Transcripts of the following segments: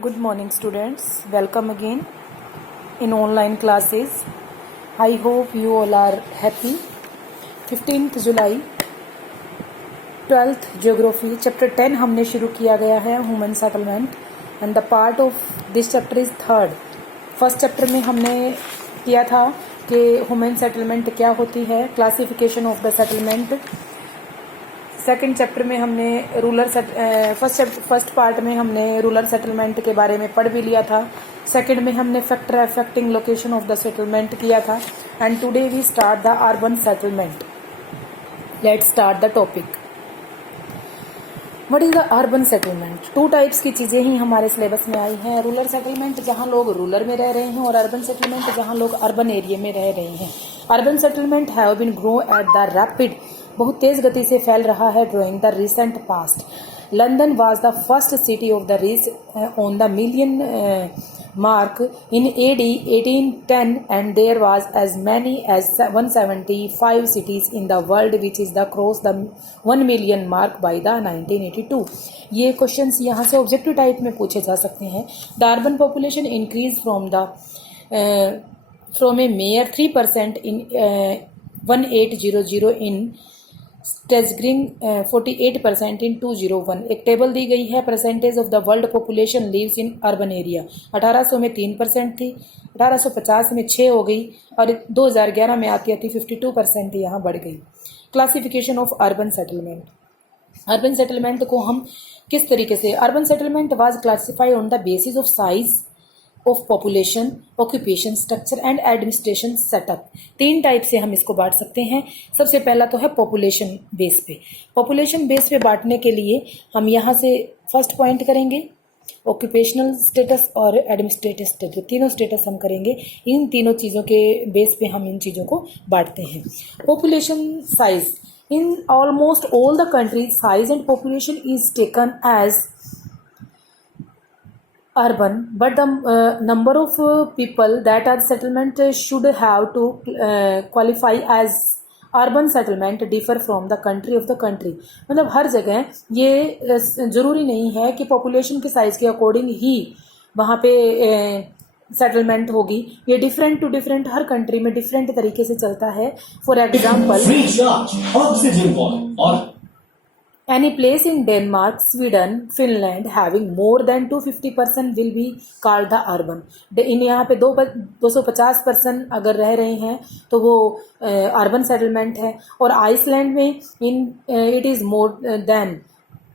Good morning, students. Welcome again in online classes. I hope you all are happy. 15th July 12th Geography Chapter 10 हमने शुरू किया गया है human settlement and the part of this chapter is third. First chapter में हमने किया था कि ह्यूमन सेटलमेंट क्या होती है, classification of the settlement. Second chapter में हमने फर्स्ट पार्ट में हमने रूरल सेटलमेंट के बारे में पढ़ भी लिया था. सेकंड में हमने factor affecting location of the settlement किया था. And today we start the urban settlement. Let's start the topic. What is the urban settlement? Two types की चीजें ही हमारे सिलेबस में आई हैं. रूरल सेटलमेंट जहां लोग रूरल में रह रहे हैं और अर्बन सेटलमेंट जहां लोग अर्बन एरिया में रह रहे हैं. Urban settlement have been grow at the rapid, बहुत तेज गति से फैल रहा है during the recent past. London was the first city of the reach on the million mark in AD 1810 and there was as many as 175 cities in the world which is the cross the 1 million mark by the 1982. ये questions यहाँ से objective type में पूछे जा सकते हैं. The urban population increase from a mere 3% in 1800 in staggering 48% in 201. एक table दी गई है. Percentage of the world population lives in urban area. 1800 में 3% थी, 1850 में 6 हो गई और 2011 में आती 52% यहाँ बढ़ गई. Classification of urban settlement. Urban settlement को हम किस तरीके से, urban settlement was classified on the basis of size of population, occupation, structure and administration setup. 3 type से हम इसको बांट सकते हैं. सबसे पहला तो है पॉपुलेशन बेस पे. पॉपुलेशन बेस पे बांटने के लिए हम यहाँ से फर्स्ट पॉइंट करेंगे ऑक्यूपेशनल स्टेटस और एडमिनिस्ट्रेटिव स्टेटस. तीनों स्टेटस हम करेंगे. इन तीनों चीज़ों के बेस पे हम इन चीज़ों को बांटते हैं. Population size. In almost all the countries size and population is taken as urban, but the number of people that are settlement should have to qualify as urban settlement differ from the country of the country. मतलब हर जगह ये जरूरी नहीं है कि population के size के according ही वहाँ पे सेटलमेंट होगी. ये डिफरेंट टू डिफरेंट हर कंट्री में डिफरेंट तरीके से चलता है. For example any place in Denmark, Sweden, Finland having more than 250% will be called the urban. इन यहाँ पे 250% अगर रह रहे हैं तो वो अर्बन सेटलमेंट है. और आइसलैंड में it is more than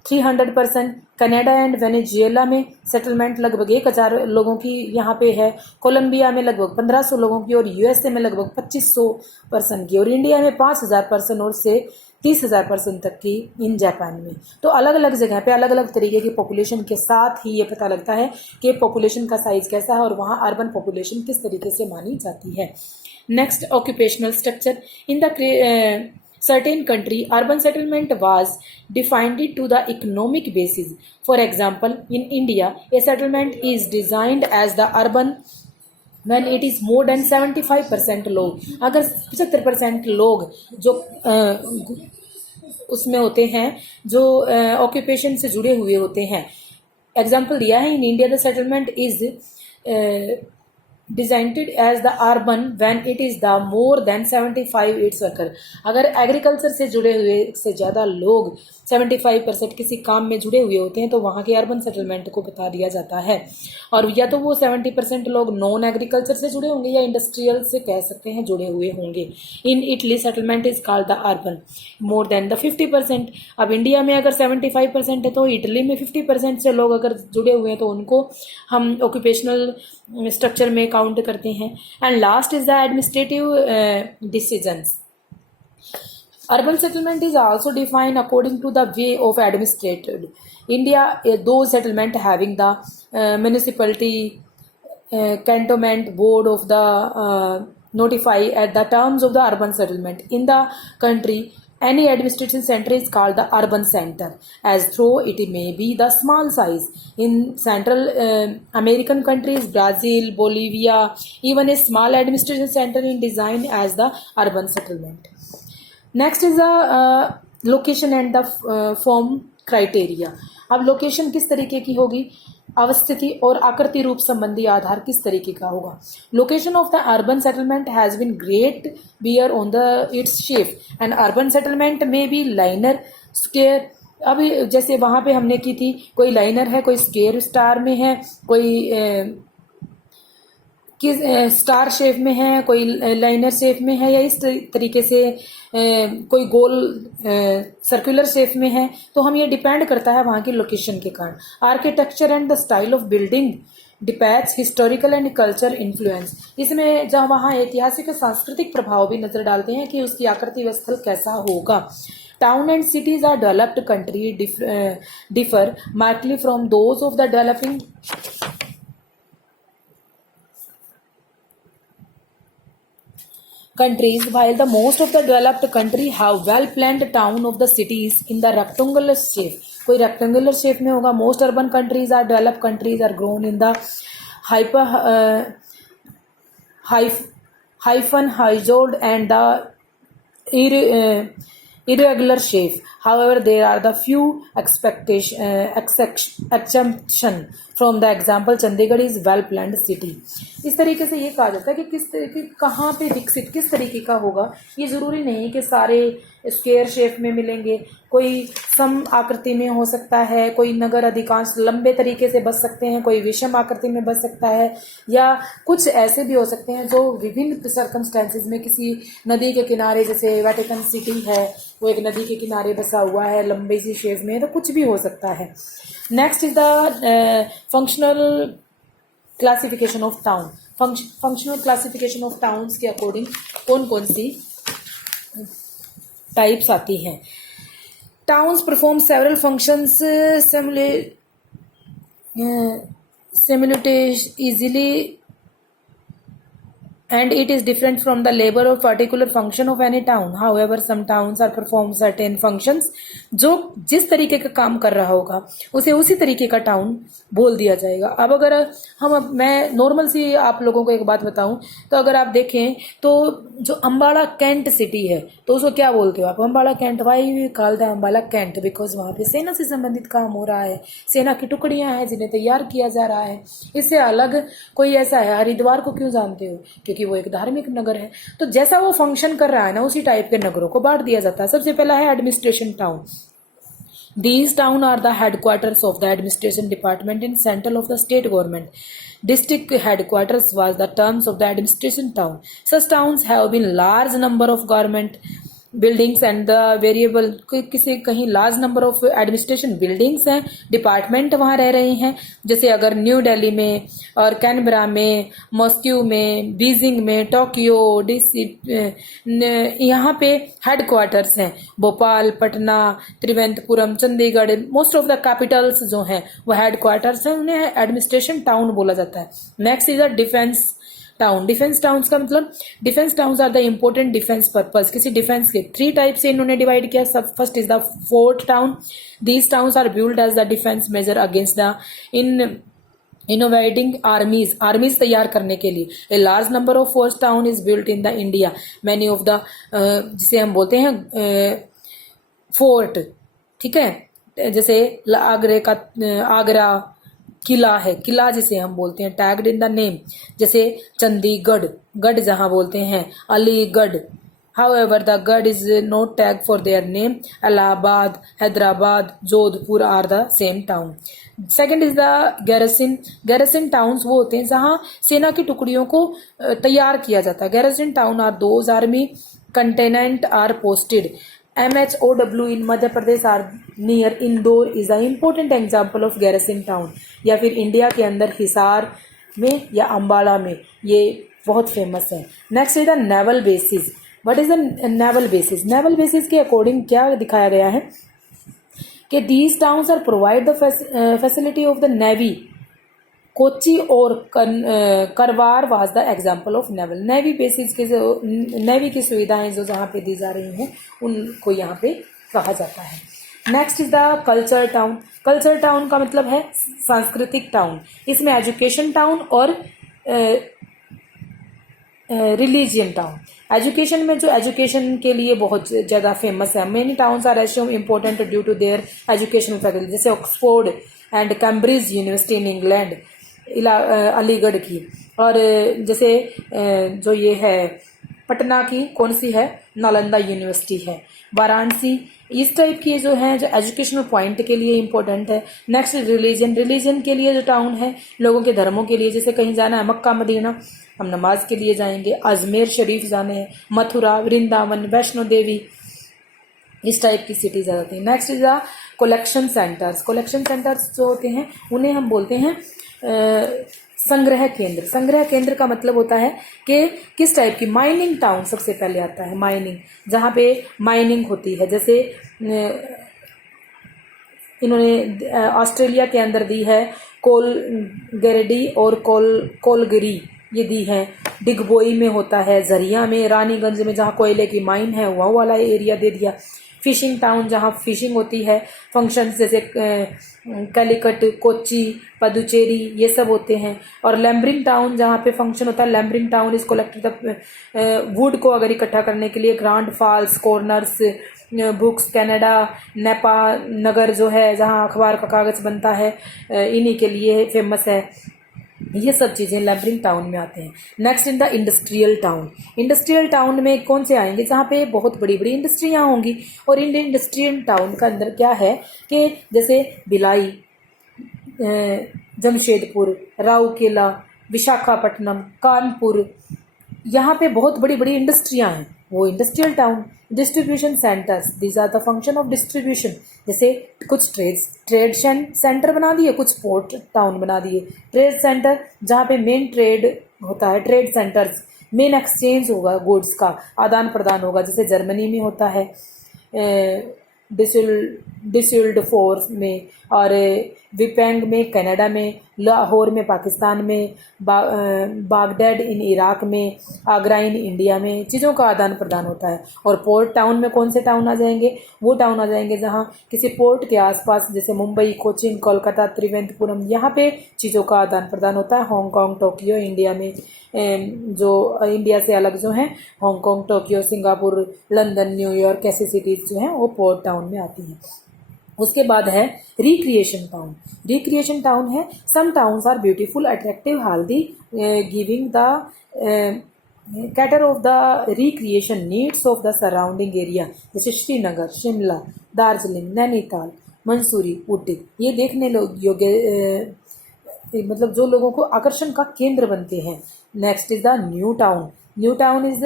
300%. Canada and Venezuela में सेटलमेंट लगभग 1000 लोगों की यहाँ पे है. कोलंबिया में लगभग 1500 लोगों की और यूएसए में लगभग 2500% की और इंडिया में 5000% और से 30,000% तक की इन जापान में. तो अलग अलग जगह पे अलग अलग तरीके की पॉपुलेशन के साथ ही ये पता लगता है कि पॉपुलेशन का साइज कैसा है और वहाँ अर्बन पॉपुलेशन किस तरीके से मानी जाती है. Next occupational structure. In the certain country urban settlement was defined to the economic basis. For example, in India a settlement is designed as the urban when it is more than 75% लोग. अगर 75% लोग जो उसमें होते हैं जो occupation से जुड़े हुए होते हैं. एग्जाम्पल दिया है. In India the settlement is designed as the urban when it is the more than 75 it's worker. अगर एग्रीकल्चर से जुड़े हुए से ज़्यादा लोग 75% किसी काम में जुड़े हुए होते हैं तो वहाँ के अर्बन सेटलमेंट को बता दिया जाता है. और या तो वो 70% लोग नॉन एग्रीकल्चर से जुड़े होंगे या इंडस्ट्रियल से कह सकते हैं जुड़े हुए होंगे. In Italy settlement is called the urban more than the 50%. अब इंडिया में अगर 75% है तो इटली में 50% से लोग अगर जुड़े हुए हैं तो उनको हम ऑक्यूपेशनल स्ट्रक्चर में काउंट करते हैं. And last is the administrative decisions. Urban settlement is also defined according to the way of administrated. India, those settlement having the municipality, cantonment board of the notify at the terms of the urban settlement. In the country, any administration center is called the urban center, as though it may be the small size. In Central American countries, Brazil, Bolivia, even a small administration center is designed as the urban settlement. Next is the location and the form criteria. अब location किस तरीके की होगी? अवस्थिति और आकृति रूप संबंधी आधार किस तरीके का होगा? Location of the urban settlement has been great bear on the its shape and urban settlement में बी लाइनर स्क्वायर। अभी जैसे वहां पे हमने की थी, कोई लाइनर है, कोई स्क्वायर स्टार में है, कोई किस स्टार शेप में है, कोई लाइनर शेप में है, या इस तरीके से कोई गोल सर्कुलर शेप में है। तो हम ये डिपेंड करता है वहाँ की लोकेशन के कारण। Architecture and the style of building depicts historical and culture influence. इसमें जहाँ वहाँ ऐतिहासिक और सांस्कृतिक प्रभाव भी नजर डालते हैं कि उसकी आकृति व स्थल कैसा होगा। Town and cities are developed country differ markedly from those of the developing countries, while the most of the developed country have well planned town of the cities in the rectangular shape. कोई rectangular shape में होगा. Most urban countries are developed countries are grown in the hyphen hyoid and the irregular shape. However, there are the few exception from the example Chandigarh is well planned city. इस तरीके से ये कहा जाता है कि किस तरीके कहाँ पे विकसित किस तरीके का होगा। ये जरूरी नहीं कि सारे स्क्वायर शेप में मिलेंगे, कोई सम आकृति में हो सकता है, कोई नगर अधिकांश लंबे तरीके से बस सकते हैं, कोई विषम आकृति में बस सकता है, या कुछ ऐसे भी हो सकते हैं जो विभिन्न सर्कमस्टेंसेस में किसी नदी के किनारे, जैसे वेटिकन सिटी है वो एक नदी के किनारे बसा हुआ है लंबी सी शेप में, तो कुछ भी हो सकता है। Next is the functional classification of town. Functional classification of towns के अकॉर्डिंग कौन कौन सी टाइप्स आती हैं। Towns perform several functions simultaneously and it is different from the labor or particular function of any town. However, some towns are perform certain functions. जो जिस तरीके का काम कर रहा होगा उसे उसी तरीके का टाउन बोल दिया जाएगा। अब अगर मैं नॉर्मल सी आप लोगों को एक बात बताऊं, तो अगर आप देखें तो जो अम्बाला कैंट सिटी है तो उसको क्या बोलते हो आप? Ambala cantt. Why called the Ambala cantt? Because वहाँ पे सेना से संबंधित काम हो रहा है, सेना की टुकड़ियां हैं जिन्हें तैयार किया जा रहा है। इससे अलग कोई ऐसा है, हरिद्वार को क्यों जानते हो? क्योंकि वो एक धार्मिक नगर है। तो जैसा वो फंक्शन कर रहा है ना, उसी टाइप के नगरों को बांट दिया जाता है। सबसे पहला है administration town. These towns are the headquarters of the administration department in central of the state government. District headquarters was the terms of the administration town. Such towns have been large number of government buildings and the variable किसी कहीं large number of administration buildings हैं, department वहाँ रह रही हैं। जैसे अगर new Delhi में और कैनबरा में, मॉस्को में, बीजिंग में, टोक्यो, डीसी, यहाँ पे हेडक्वार्टर्स हैं। Bhopal, Patna, Trivendrapuram, Chandigarh, most of the capitals जो हैं वो हेडक्वार्टर्स हैं, उन्हें एडमिनिस्ट्रेशन टाउन बोला जाता है। Next is the defence town. Defence towns का मतलब defence towns are the important defence purpose. किसी डिफेंस के 3 टाइप से इन्होंने डिवाइड किया। First is the fort town. These towns are build as the defence major against the innovating armies तैयार करने के लिए। A large number of force town is built in the India. Many of the जिसे हम बोलते हैं fort, ठीक है, जैसे आगरा किला है, किला जिसे हम बोलते हैं, टैग्ड इन द नेम। जैसे चंडीगढ़, गढ़ जहां बोलते हैं, अलीगढ़। However, the गढ़ is not tagged for their name. Allahabad, Hyderabad, Jodhpur are the same town. Second is the garrison. Garrison towns वो होते हैं जहां सेना की टुकड़ियों को तैयार किया जाता है। Garrison town are those army cantonment are posted. MHOW in Madhya Pradesh are near Indore is a important example of garrison town. या फिर इंडिया के अंदर हिसार में या अम्बाला में, ये बहुत फेमस है। Next is the naval basis. What is the naval basis? Naval basis के अकॉर्डिंग क्या दिखाया गया है कि these towns are provide the facility of the navy. Kochi और Karwar was the example of naval. Navy basis के जो नेवी की सुविधाएं जो जहाँ पे दी जा रही हैं उनको यहाँ पे कहा जाता है। Next is the culture town. Culture town का मतलब है सांस्कृतिक टाउन। इसमें एजुकेशन टाउन और रिलीजियन टाउन। एजुकेशन में जो एजुकेशन के लिए बहुत ज़्यादा फेमस है। Many towns are also important due to their educational faculty. जैसे Oxford and Cambridge university in England, Aligarh की। और जैसे जो ये है पटना की कौन सी है, नालंदा यूनिवर्सिटी है। वाराणसी, इस टाइप की जो है जो एजुकेशनल पॉइंट के लिए इंपॉर्टेंट है। नेक्स्ट रिलीजन के लिए जो टाउन है, लोगों के धर्मों के लिए, जैसे कहीं जाना है मक्का मदीना, हम नमाज के लिए जाएंगे। अजमेर शरीफ जाने हैं, मथुरा, वृंदावन, वैष्णो देवी, इस टाइप की सिटीज आ जाती हैं। Next is the collection centres. Collection centres जो होते हैं उन्हें हम बोलते हैं संग्रह केंद्र। संग्रह केंद्र का मतलब होता है कि किस टाइप की, माइनिंग टाउन सबसे पहले आता है, माइनिंग, जहाँ पे माइनिंग होती है। जैसे इन्होंने ऑस्ट्रेलिया के अंदर दी है कोलगेरेडी और कोलगरी, ये दी है। डिगबोई में होता है, जरिया में, रानीगंज में जहाँ कोयले की माइन है वह वाला एरिया दे दिया। फिशिंग टाउन जहाँ फिशिंग होती है, फंक्शन जैसे कैलिकट, कोच्चि, पदुचेरी, ये सब होते हैं। और लैम्ब्रिंग टाउन जहाँ पे फंक्शन होता है, lumbering town is collected wood को अगर इकट्ठा करने के लिए। ग्रांड फॉल्स, कॉर्नर्स, बुक्स, कनाडा, नेपा नगर जो है जहाँ अखबार का कागज बनता है, इन्हीं के लिए फेमस है। ये सब चीज़ें लैम्ब्रिंग टाउन में आते हैं। Next in the industrial town. Industrial town में कौन से आएंगे, जहाँ पे बहुत बड़ी बड़ी इंडस्ट्रियाँ होंगी। और इंडस्ट्रियल टाउन का अंदर क्या है कि जैसे भिलाई, जमशेदपुर, राउरकेला, विशाखापट्टनम, कानपुर, यहाँ पे बहुत बड़ी बड़ी इंडस्ट्रियाँ हैं, वो industrial town. Distribution centres, these are the function of distribution. जैसे कुछ ट्रेड सेंटर बना दिए, कुछ पोर्ट टाउन बना दिए। ट्रेड सेंटर जहाँ पे मेन ट्रेड होता है, ट्रेड सेंटर्स, मेन एक्सचेंज होगा, गुड्स का आदान प्रदान होगा। जैसे जर्मनी में होता है डिसल्डोर्फ में, और विपेंग में कनाडा में, लाहौर में पाकिस्तान में, बागदाद इन इराक में, आगरा इन इंडिया में चीज़ों का आदान प्रदान होता है। और पोर्ट टाउन में कौन से टाउन आ जाएंगे, वो टाउन आ जाएंगे जहाँ किसी पोर्ट के आसपास, जैसे मुंबई, कोचिन, कोलकाता, त्रिवेंद्रपुरम, यहाँ पे चीज़ों का आदान प्रदान होता है। हांगकांग, टोक्यो इंडिया में, जो इंडिया से अलग जो हैं, Hong Kong, Tokyo, Singapore, London, New York, ऐसी सिटीज़ जो हैं वो पोर्ट टाउन में आती हैं। उसके बाद है रिक्रिएशन टाउन। रिक्रिएशन टाउन है, some towns are beautiful, attractive, healthy, giving the cater of the recreation needs of the surrounding area. जैसे श्रीनगर, शिमला, दार्जिलिंग, नैनीताल, मंसूरी, ऊटी, ये देखने योग्य मतलब जो लोगों को आकर्षण का केंद्र बनते हैं। Next is the new town. New town is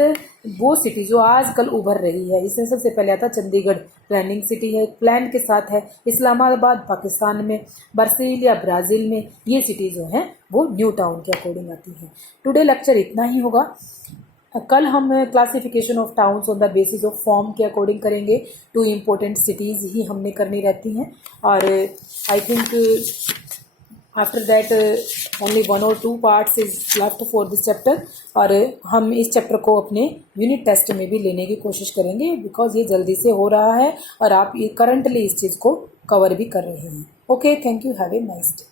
वो सिटी जो आजकल उभर रही है। इसमें सबसे पहले आता चंडीगढ़, प्लानिंग सिटी है, प्लान के साथ है। इस्लामाबाद पाकिस्तान में, बर्सिलिया ब्राज़ील में, ये सिटी जो हैं वो न्यू टाउन के अकॉर्डिंग आती है। टुडे लेक्चर इतना ही होगा। कल हम classification of towns on the basis of form के अकॉर्डिंग करेंगे। 2 इम्पोर्टेंट सिटीज़ ही हमने करनी रहती हैं, और I think after that only 1 or 2 parts is left for this chapter. और हम इस चैप्टर को अपने यूनिट टेस्ट में भी लेने की कोशिश करेंगे, बिकॉज ये जल्दी से हो रहा है और आप ये करंटली इस चीज़ को कवर भी कर रहे हैं। Okay, thank you, have a nice day.